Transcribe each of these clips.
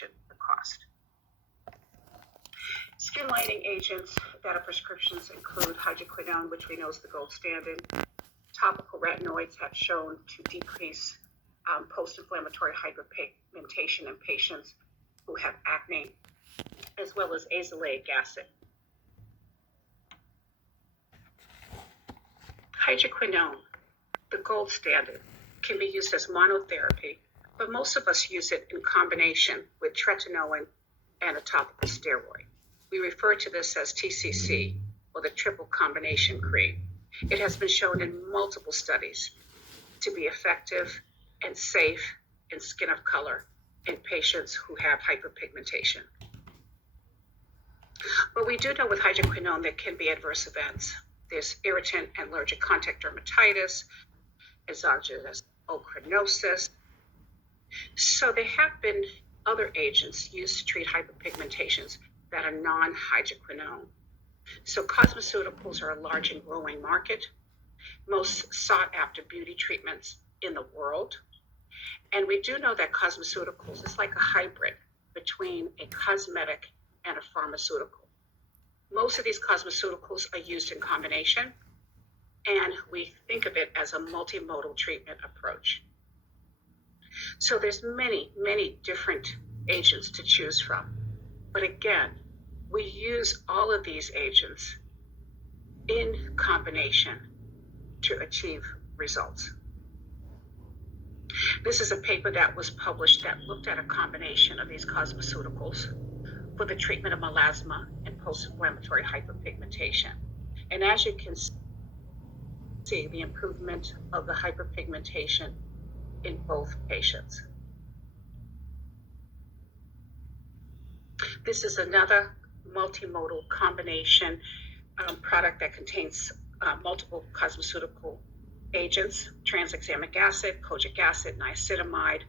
the cost. Skin lightening agents that are prescriptions include hydroquinone, which we know is the gold standard. Topical retinoids have shown to decrease post-inflammatory hyperpigmentation in patients who have acne, as well as azelaic acid. Hydroquinone, the gold standard, can be used as monotherapy, but most of us use it in combination with tretinoin and a topical steroid. We refer to this as TCC, or the triple combination cream. It has been shown in multiple studies to be effective and safe in skin of color in patients who have hyperpigmentation. But we do know with hydroquinone there can be adverse events. There's irritant and allergic contact dermatitis, exogenous ochronosis. So there have been other agents used to treat hyperpigmentations that are non-hydroquinone. So cosmeceuticals are a large and growing market, most sought after beauty treatments in the world. And we do know that cosmeceuticals is like a hybrid between a cosmetic and a pharmaceutical. Most of these cosmeceuticals are used in combination, and we think of it as a multimodal treatment approach. So there's many, many different agents to choose from. But again, we use all of these agents in combination to achieve results. This is a paper that was published that looked at a combination of these cosmeceuticals for the treatment of melasma and post-inflammatory hyperpigmentation. And as you can see, the improvement of the hyperpigmentation in both patients. This is another multimodal combination product that contains multiple cosmeceutical agents, tranexamic acid, kojic acid, niacinamide.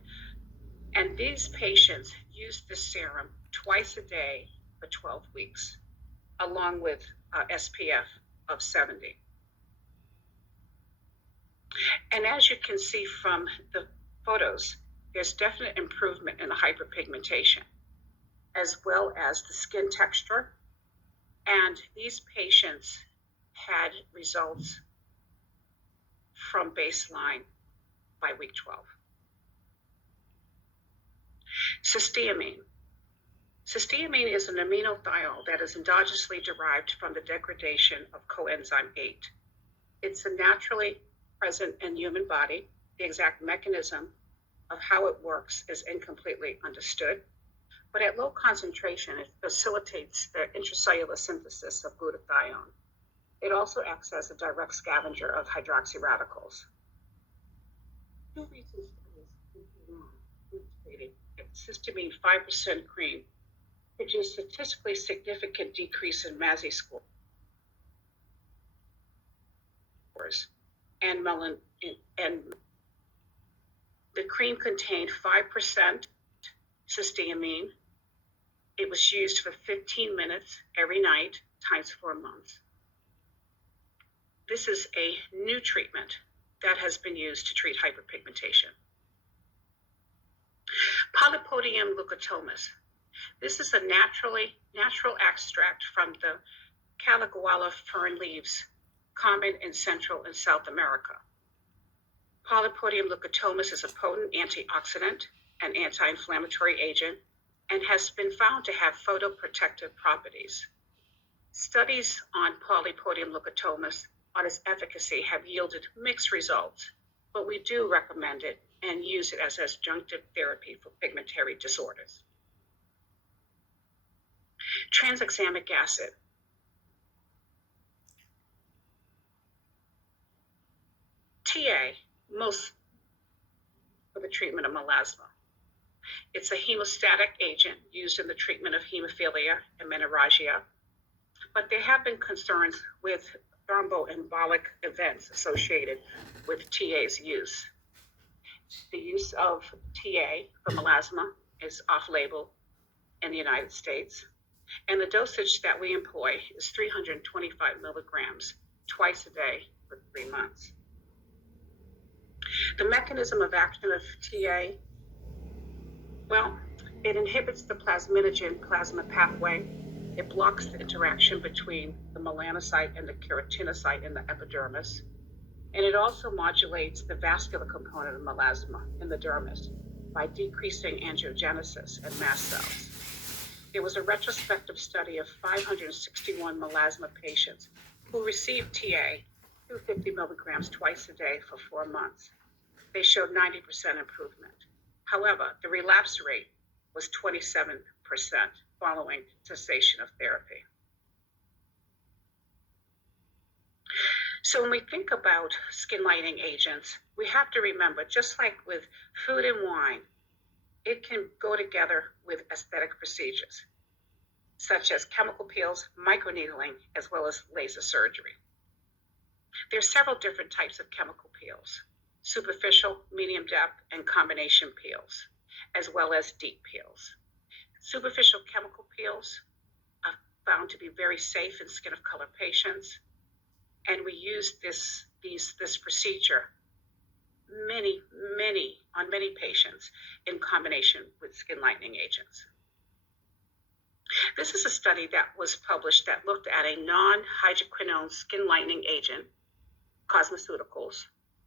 And these patients use this serum twice a day for 12 weeks, along with SPF of 70. And as you can see from the photos, there's definite improvement in the hyperpigmentation, as well as the skin texture. And these patients had results from baseline by week 12. Cysteamine. Cysteamine is an aminothiol that is endogenously derived from the degradation of coenzyme 8. It's a naturally present in the human body. The exact mechanism of how it works is incompletely understood. But at low concentration, it facilitates the intracellular synthesis of glutathione. It also acts as a direct scavenger of hydroxy radicals. Two recent studies demonstrated that cysteamine 5% cream produced statistically significant decrease in MASI scores and the cream contained 5% cysteamine. It was used for 15 minutes every night, times 4 months. This is a new treatment that has been used to treat hyperpigmentation. Polypodium leucotomas. This is a natural extract from the Calaguala fern leaves, common in Central and South America. Polypodium leucotomas is a potent antioxidant and anti-inflammatory agent and has been found to have photoprotective properties. Studies on Polypodium leucotomas on its efficacy have yielded mixed results, but we do recommend it and use it as adjunctive therapy for pigmentary disorders. Tranexamic acid. TA, most for the treatment of melasma. It's a hemostatic agent used in the treatment of hemophilia and menorrhagia, but there have been concerns with thromboembolic events associated with TA's use. The use of TA for melasma is off-label in the United States, and the dosage that we employ is 325 milligrams twice a day for 3 months. The mechanism of action of TA, well, It inhibits the plasminogen plasma pathway. It blocks the interaction between the melanocyte and the keratinocyte in the epidermis. And it also modulates the vascular component of melasma in the dermis by decreasing angiogenesis and mast cells. There was a retrospective study of 561 melasma patients who received TA, 250 milligrams twice a day for 4 months. They showed 90% improvement. However, the relapse rate was 27% following cessation of therapy. So when we think about skin lightening agents, we have to remember, just like with food and wine, it can go together with aesthetic procedures, such as chemical peels, microneedling, as well as laser surgery. There are several different types of chemical peels: superficial, medium depth, and combination peels, as well as deep peels. Superficial chemical peels are found to be very safe in skin of color patients, and we use this procedure on many patients in combination with skin lightening agents. This is a study that was published that looked at a non-hydroquinone skin lightening agent, cosmeceuticals,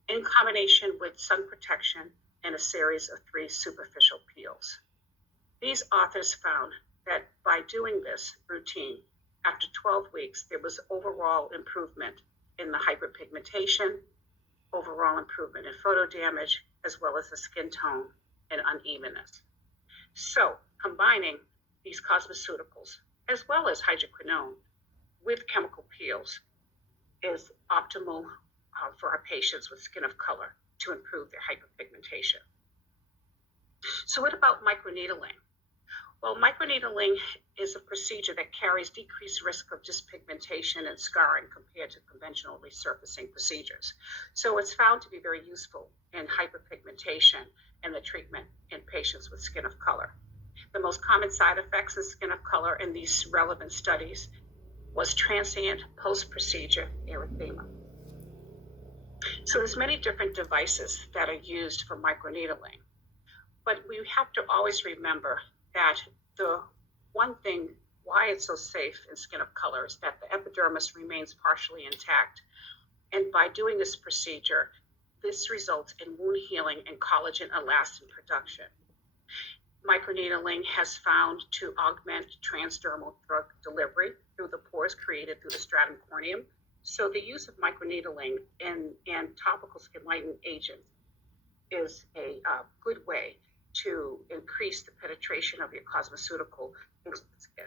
in combination with sun protection and a series of 3 superficial peels. These authors found that by doing this routine, after 12 weeks, there was overall improvement in the hyperpigmentation, overall improvement in photo damage, as well as the skin tone and unevenness. So combining these cosmeceuticals, as well as hydroquinone, with chemical peels is optimal for our patients with skin of color to improve their hyperpigmentation. So what about microneedling? Well, microneedling is a procedure that carries decreased risk of dyspigmentation and scarring compared to conventional resurfacing procedures. So it's found to be very useful in hyperpigmentation and the treatment in patients with skin of color. The most common side effects in skin of color in these relevant studies was transient post-procedure erythema. So there's many different devices that are used for microneedling, but we have to always remember that the one thing why it's so safe in skin of color is that the epidermis remains partially intact. And by doing this procedure, this results in wound healing and collagen elastin production. Microneedling has found to augment transdermal drug delivery through the pores created through the stratum corneum. So the use of microneedling and topical skin lightening agents is a good way to increase the penetration of your cosmeceutical into the skin.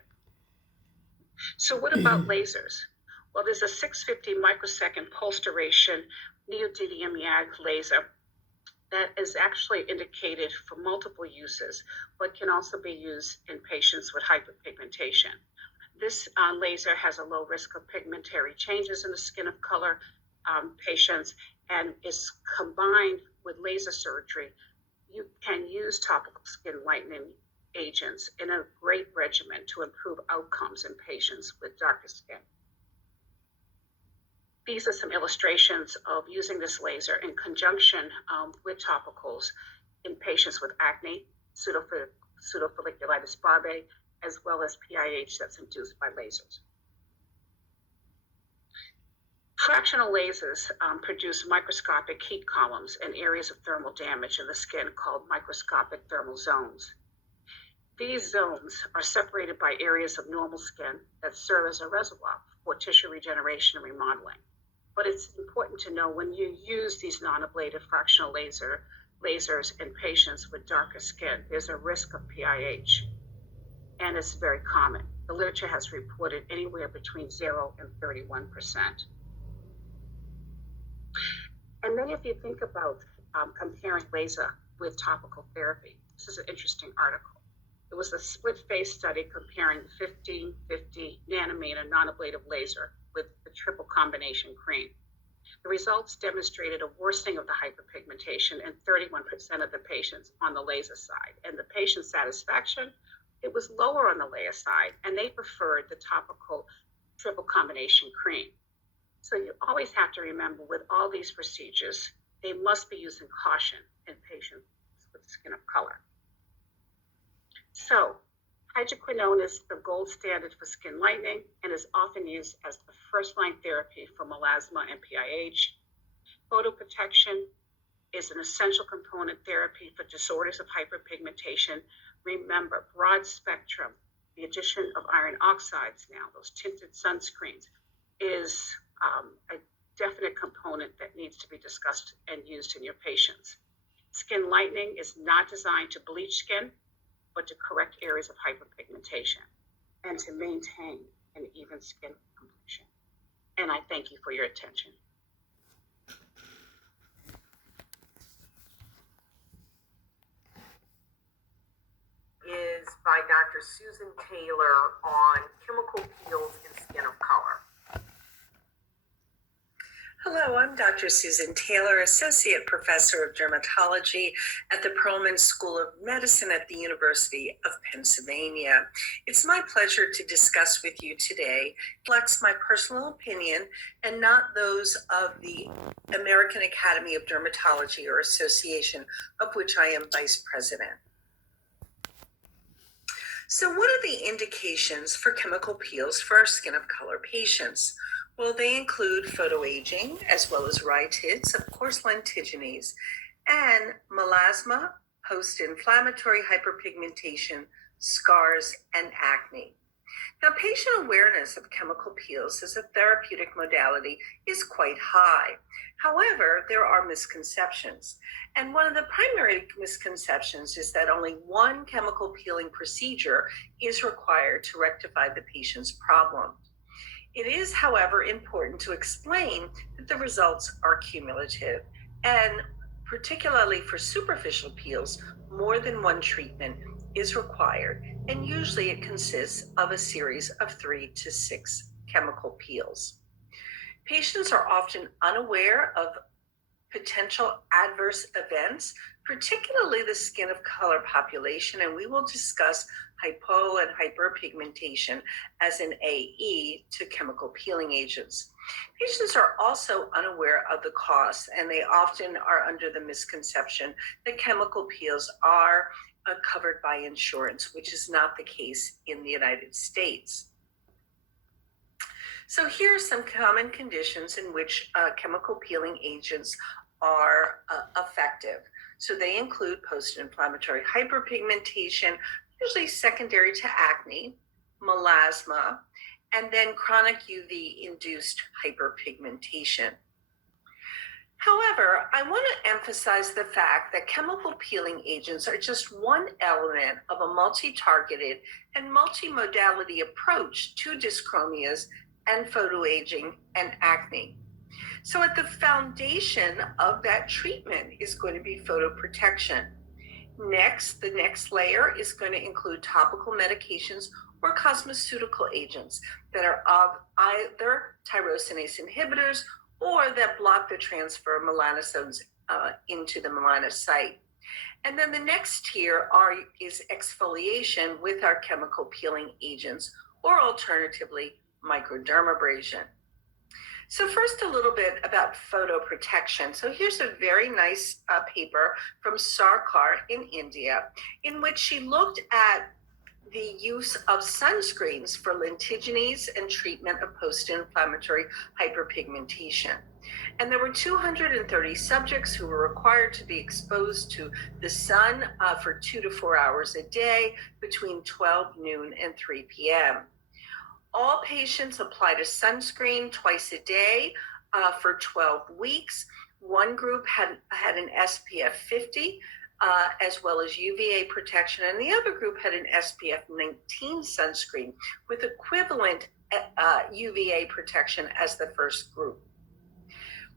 So what about lasers? Well, there's a 650 microsecond pulse duration neodymium YAG laser that is actually indicated for multiple uses, but can also be used in patients with hyperpigmentation. This laser has a low risk of pigmentary changes in the skin of color patients and is combined with laser surgery. You can use topical skin lightening agents in a great regimen to improve outcomes in patients with darker skin. These are some illustrations of using this laser in conjunction with topicals in patients with acne, pseudofolliculitis barbae, as well as PIH that's induced by lasers. Fractional lasers produce microscopic heat columns in areas of thermal damage in the skin called microscopic thermal zones. These zones are separated by areas of normal skin that serve as a reservoir for tissue regeneration and remodeling. But it's important to know when you use these non-ablative fractional lasers in patients with darker skin, there's a risk of PIH, and it's very common. The literature has reported anywhere between 0 and 31%. And then if you think about comparing laser with topical therapy, this is an interesting article. It was a split phase study comparing 1550 nanometer non-ablative laser with the triple combination cream. The results demonstrated a worsening of the hyperpigmentation in 31% of the patients on the laser side. And the patient satisfaction, it was lower on the laser side, and they preferred the topical triple combination cream. So you always have to remember with all these procedures, they must be used in caution in patients with skin of color. So, hydroquinone is the gold standard for skin lightening and is often used as the first-line therapy for melasma and PIH. Photoprotection is an essential component therapy for disorders of hyperpigmentation. Remember, broad spectrum, the addition of iron oxides now, those tinted sunscreens, is a definite component that needs to be discussed and used in your patients. Skin lightening is not designed to bleach skin, but to correct areas of hyperpigmentation and to maintain an even skin complexion. And I thank you for your attention. Is by Dr. Susan Taylor on chemical peels and skin of color. Hello, I'm Dr. Susan Taylor, Associate Professor of Dermatology at the Perelman School of Medicine at the University of Pennsylvania. It's my pleasure to discuss with you today, reflects my personal opinion and not those of the American Academy of Dermatology or Association, of which I am Vice President. So what are the indications for chemical peels for our skin of color patients? Well, they include photoaging, as well as rhytids, of course, lentiginase, and melasma, post-inflammatory hyperpigmentation, scars, and acne. Now, patient awareness of chemical peels as a therapeutic modality is quite high. However, there are misconceptions. And one of the primary misconceptions is that only one chemical peeling procedure is required to rectify the patient's problem. It is, however, important to explain that the results are cumulative, and particularly for superficial peels, more than one treatment is required, and usually it consists of a series of 3 to 6 chemical peels. Patients are often unaware of potential adverse events, particularly the skin of color population, and we will discuss hypo and hyperpigmentation as an AE to chemical peeling agents. Patients are also unaware of the costs, and they often are under the misconception that chemical peels are covered by insurance, which is not the case in the United States. So here are some common conditions in which chemical peeling agents are effective. So they include post-inflammatory hyperpigmentation, usually secondary to acne, melasma, and then chronic UV-induced hyperpigmentation. However, I want to emphasize the fact that chemical peeling agents are just one element of a multi-targeted and multimodality approach to dyschromias and photoaging and acne. So at the foundation of that treatment is going to be photoprotection. Next, the next layer is going to include topical medications or cosmeceutical agents that are of either tyrosinase inhibitors or that block the transfer of melanosomes into the melanocyte. And then the next tier is exfoliation with our chemical peeling agents, or alternatively, microdermabrasion. So first, a little bit about photoprotection. So here's a very nice paper from Sarkar in India, in which she looked at the use of sunscreens for lentiginase and treatment of post-inflammatory hyperpigmentation. And there were 230 subjects who were required to be exposed to the sun for 2 to 4 hours a day between 12 noon and 3 p.m. All patients applied a sunscreen twice a day for 12 weeks. One group had an SPF 50 as well as UVA protection, and the other group had an SPF 19 sunscreen with equivalent UVA protection as the first group.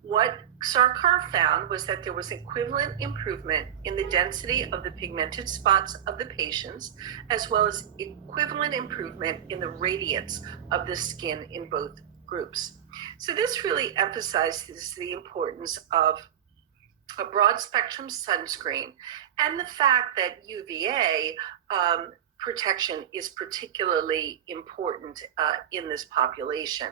What Sarkar found was that there was equivalent improvement in the density of the pigmented spots of the patients, as well as equivalent improvement in the radiance of the skin in both groups. So this really emphasizes the importance of a broad spectrum sunscreen and the fact that UVA protection is particularly important in this population.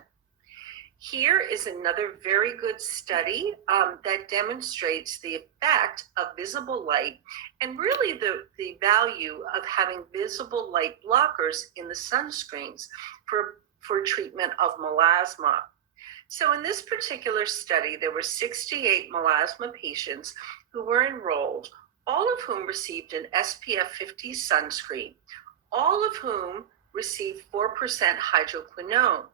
Here is another very good study that demonstrates the effect of visible light and really the value of having visible light blockers in the sunscreens for treatment of melasma. So in this particular study, there were 68 melasma patients who were enrolled, all of whom received an SPF 50 sunscreen, all of whom received 4% hydroquinone.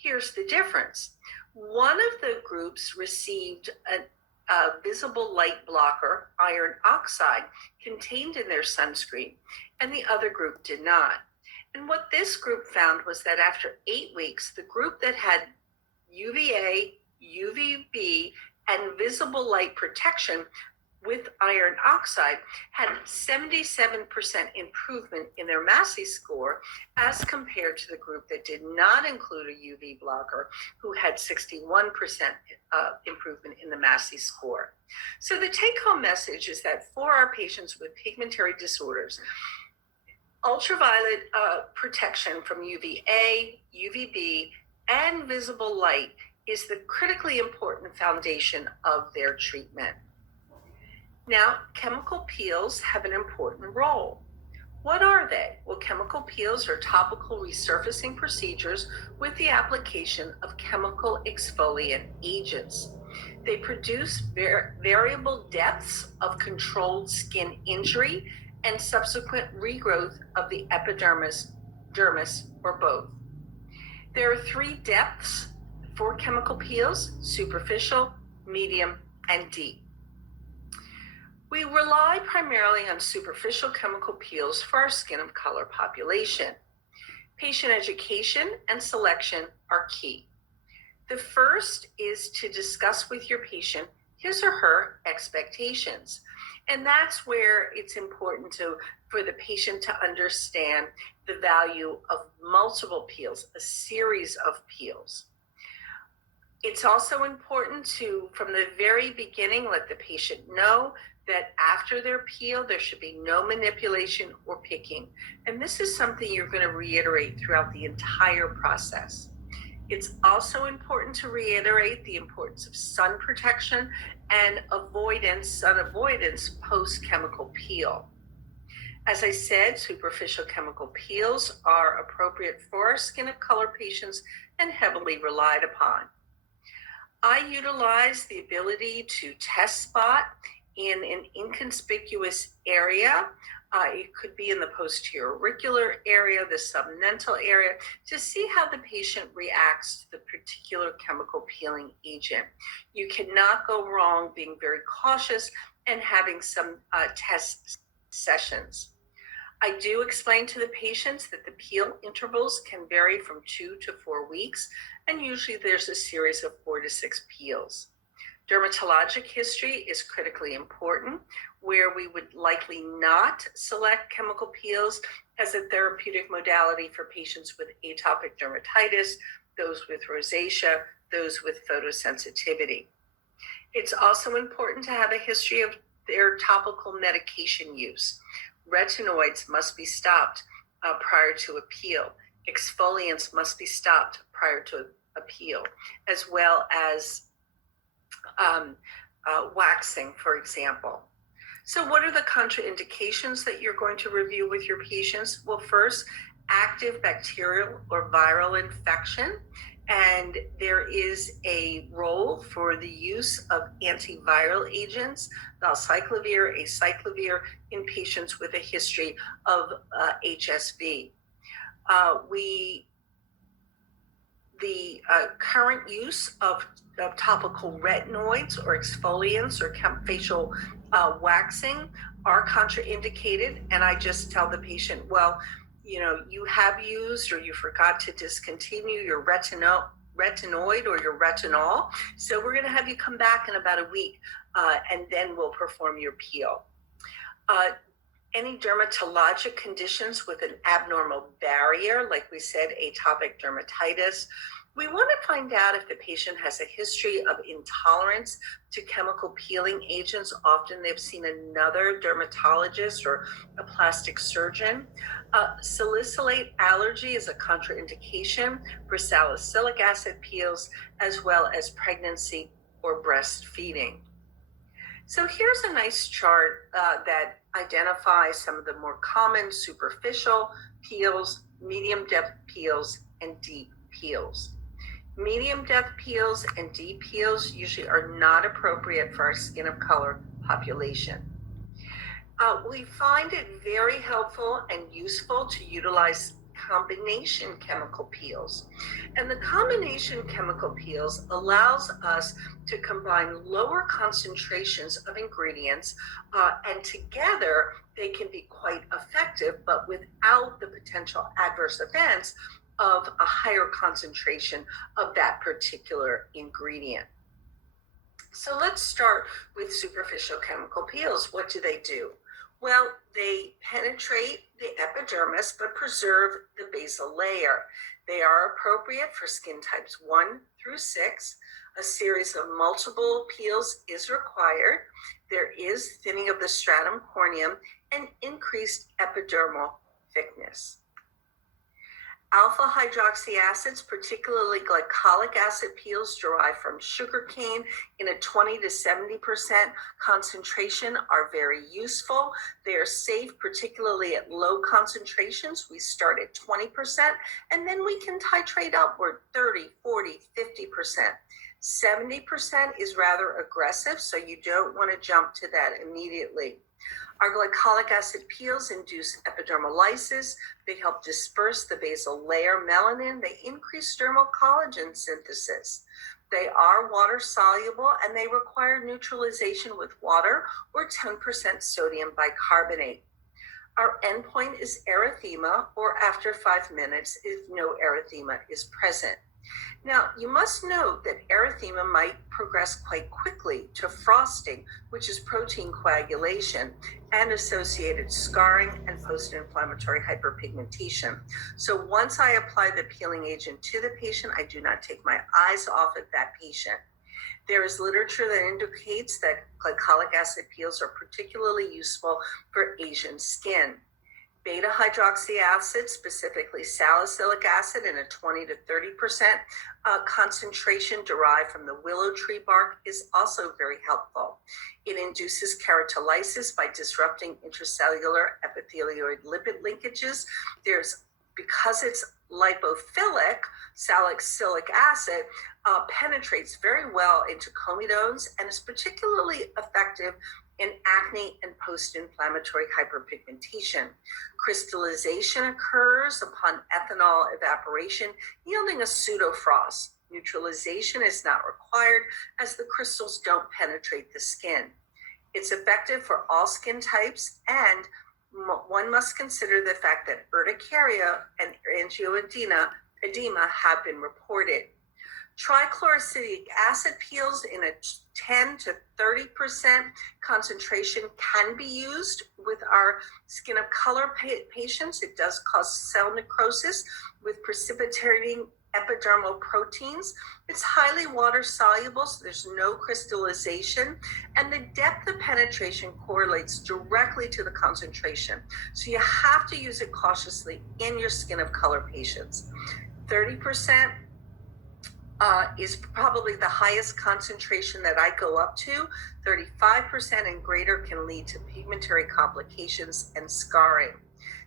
Here's the difference. One of the groups received a visible light blocker, iron oxide, contained in their sunscreen, and the other group did not. And what this group found was that after 8 weeks, the group that had UVA, UVB, and visible light protection with iron oxide had 77% improvement in their Massey score as compared to the group that did not include a UV blocker, who had 61% improvement in the Massey score. So the take-home message is that for our patients with pigmentary disorders, ultraviolet protection from UVA, UVB, and visible light is the critically important foundation of their treatment. Now, chemical peels have an important role. What are they? Well, chemical peels are topical resurfacing procedures with the application of chemical exfoliant agents. They produce variable depths of controlled skin injury and subsequent regrowth of the epidermis, dermis, or both. There are 3 depths for chemical peels: superficial, medium, and deep. We rely primarily on superficial chemical peels for our skin of color population. Patient education and selection are key. The first is to discuss with your patient his or her expectations. And that's where it's important for the patient to understand the value of multiple peels, a series of peels. It's also important to, from the very beginning, let the patient know that after their peel, there should be no manipulation or picking. And this is something you're going to reiterate throughout the entire process. It's also important to reiterate the importance of sun protection and sun avoidance post-chemical peel. As I said, superficial chemical peels are appropriate for our skin of color patients and heavily relied upon. I utilize the ability to test spot in an inconspicuous area. It could be in the posterior auricular area, the submental area, to see how the patient reacts to the particular chemical peeling agent. You cannot go wrong being very cautious and having some test sessions. I do explain to the patients that the peel intervals can vary from 2 to 4 weeks, and usually there's a series of 4 to 6 peels. Dermatologic history is critically important, where we would likely not select chemical peels as a therapeutic modality for patients with atopic dermatitis, those with rosacea, those with photosensitivity. It's also important to have a history of their topical medication use. Retinoids must be stopped prior to a peel. Exfoliants must be stopped prior to a peel, as well as waxing, for example. So what are the contraindications that you're going to review with your patients? Well, first, active bacterial or viral infection. And there is a role for the use of antiviral agents, valcyclovir, acyclovir, in patients with a history of HSV. The current use of topical retinoids or exfoliants or facial waxing are contraindicated, and I just tell the patient, well, you have used or you forgot to discontinue your retinoid or your retinol, so we're going to have you come back in about a week, and then we'll perform your peel. Any dermatologic conditions with an abnormal barrier, like we said, atopic dermatitis, We want to find out if the patient has a history of intolerance to chemical peeling agents. Often they've seen another dermatologist or a plastic surgeon. Salicylate allergy is a contraindication for salicylic acid peels, as well as pregnancy or breastfeeding. So here's a nice chart that identifies some of the more common superficial peels, medium depth peels, and deep peels. Medium depth peels and deep peels usually are not appropriate for our skin of color population. We find it very helpful and useful to utilize combination chemical peels. And the combination chemical peels allows us to combine lower concentrations of ingredients, and together they can be quite effective, but without the potential adverse events of a higher concentration of that particular ingredient. So let's start with superficial chemical peels. What do they do? Well, they penetrate the epidermis but preserve the basal layer. They are appropriate for skin types 1 through 6. A series of multiple peels is required. There is thinning of the stratum corneum and increased epidermal thickness. Alpha hydroxy acids, particularly glycolic acid peels derived from sugarcane in a 20 to 70% concentration, are very useful. They are safe, particularly at low concentrations. We start at 20%, and then we can titrate upward 30, 40, 50%. 70% is rather aggressive, so you don't want to jump to that immediately. Our glycolic acid peels induce epidermolysis. They help disperse the basal layer melanin. They increase dermal collagen synthesis. They are water soluble and they require neutralization with water or 10% sodium bicarbonate. Our endpoint is erythema, or after 5 minutes if no erythema is present. Now, you must note that erythema might progress quite quickly to frosting, which is protein coagulation, and associated scarring and post-inflammatory hyperpigmentation. So once I apply the peeling agent to the patient, I do not take my eyes off of that patient. There is literature that indicates that glycolic acid peels are particularly useful for Asian skin. Beta hydroxy acid, specifically salicylic acid, in a 20 to 30% concentration derived from the willow tree bark, is also very helpful. It induces keratolysis by disrupting intracellular epithelioid lipid linkages. Because it's lipophilic, salicylic acid penetrates very well into comedones and is particularly effective in acne and post-inflammatory hyperpigmentation. Crystallization occurs upon ethanol evaporation, yielding a pseudofrost. Neutralization is not required as the crystals don't penetrate the skin. It's effective for all skin types, and one must consider the fact that urticaria and angioedema have been reported. Trichloroacetic acid peels in a 10 to 30% concentration can be used with our skin of color patients. It does cause cell necrosis with precipitating epidermal proteins. It's highly water soluble, so there's no crystallization, and the depth of penetration correlates directly to the concentration. So you have to use it cautiously in your skin of color patients. 30% is probably the highest concentration that I go up to. 35% and greater can lead to pigmentary complications and scarring.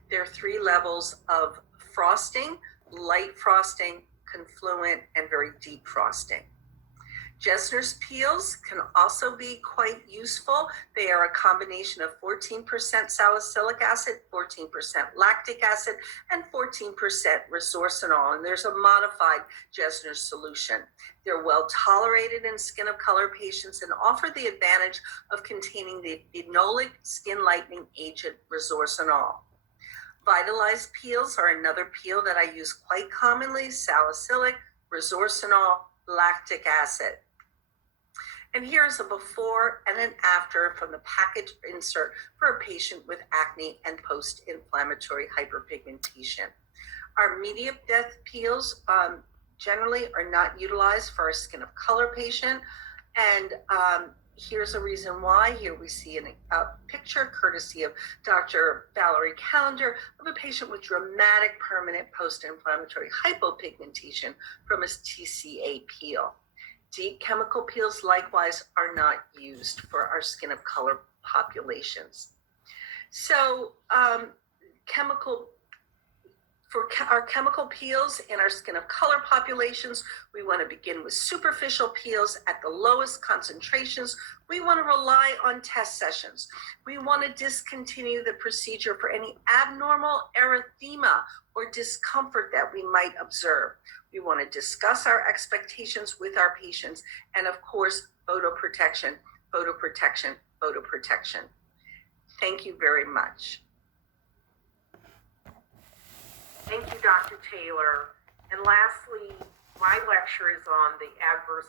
There are 3 levels of frosting: light frosting, confluent, and very deep frosting. Jessner's peels can also be quite useful. They are a combination of 14% salicylic acid, 14% lactic acid, and 14% resorcinol. And there's a modified Jessner's solution. They're well tolerated in skin of color patients and offer the advantage of containing the phenolic skin lightening agent resorcinol. Vitalized peels are another peel that I use quite commonly: salicylic, resorcinol, lactic acid. And here's a before and an after from the package insert for a patient with acne and post-inflammatory hyperpigmentation. Our medium depth peels generally are not utilized for our skin of color patient. And here's a reason why. Here we see a picture courtesy of Dr. Valerie Callender of a patient with dramatic permanent post-inflammatory hypopigmentation from a TCA peel. Deep chemical peels likewise are not used for our skin of color populations. So for our chemical peels in our skin of color populations, we want to begin with superficial peels at the lowest concentrations. We want to rely on test sessions. We want to discontinue the procedure for any abnormal erythema or discomfort that we might observe. We want to discuss our expectations with our patients, and of course, photoprotection, photoprotection, photoprotection. Thank you very much. Thank you, Dr. Taylor. And lastly, my lecture is on the adverse